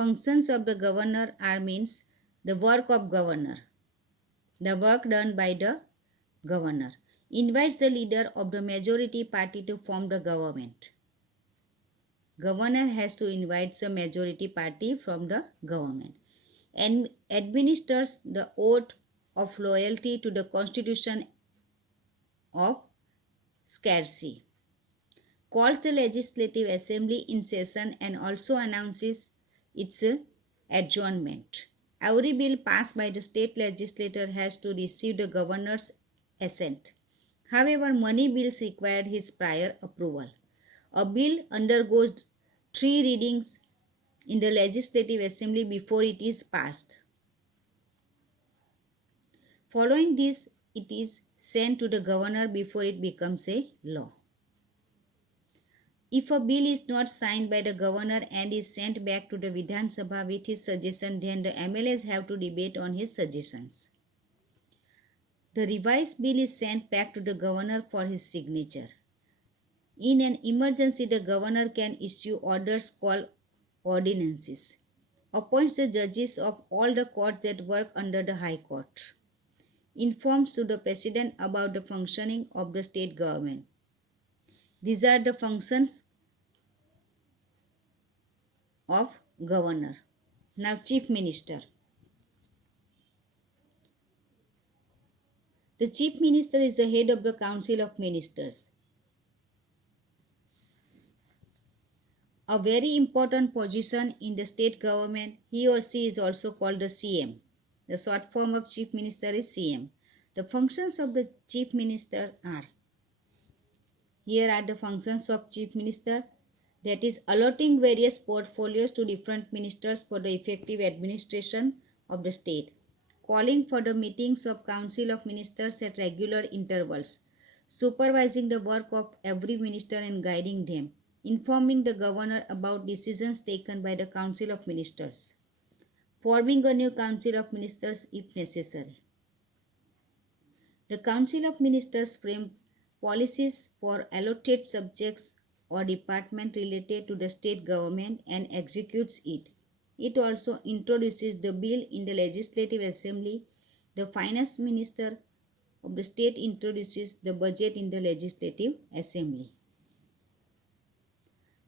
Functions of the governor are means the work of governor, the work done by the governor. Invites the leader of the majority party to form the government. Governor has to invite the majority party from the government. And administers the oath of loyalty to the constitution of scarcity. Calls the legislative assembly in session and also announces its adjournment. Every bill passed by the state legislature has to receive the governor's assent. However, money bills require his prior approval. A bill undergoes 3 readings in the legislative assembly before it is passed. Following this, it is sent to the governor before it becomes a law. If a bill is not signed by the governor and is sent back to the Vidhan Sabha with his suggestion, then the MLAs have to debate on his suggestions. The revised bill is sent back to the governor for his signature. In an emergency, the governor can issue orders called ordinances, appoints the judges of all the courts that work under the High Court, informs to the President about the functioning of the state government. These are the functions of governor. Now, Chief Minister. The Chief Minister is the head of the Council of Ministers. A very important position in the state government. He or she is also called the CM. The short form of Chief Minister is CM. The functions of the Chief Minister are, here are the functions of Chief Minister, that is allotting various portfolios to different ministers for the effective administration of the state, calling for the meetings of Council of Ministers at regular intervals, supervising the work of every minister and guiding them, informing the governor about decisions taken by the Council of Ministers, forming a new Council of Ministers if necessary. The Council of Ministers frame policies for allotted subjects or department related to the state government and executes it. It also introduces the bill in the Legislative Assembly. The Finance Minister of the state introduces the budget in the Legislative Assembly.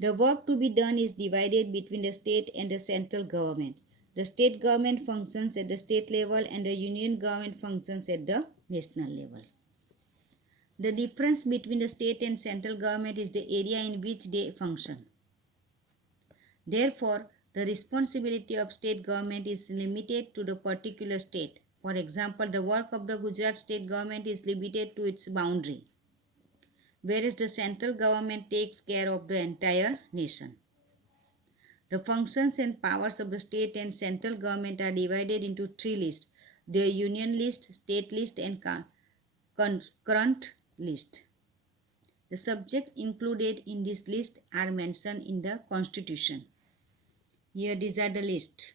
The work to be done is divided between the state and the central government. The state government functions at the state level and the union government functions at the national level. The difference between the state and central government is the area in which they function. Therefore, the responsibility of state government is limited to the particular state. For example, the work of the Gujarat state government is limited to its boundary, whereas the central government takes care of the entire nation. The functions and powers of the state and central government are divided into 3 lists: the union list, state list, and concurrent list. The subjects included in this list are mentioned in the Constitution. Here these are the list.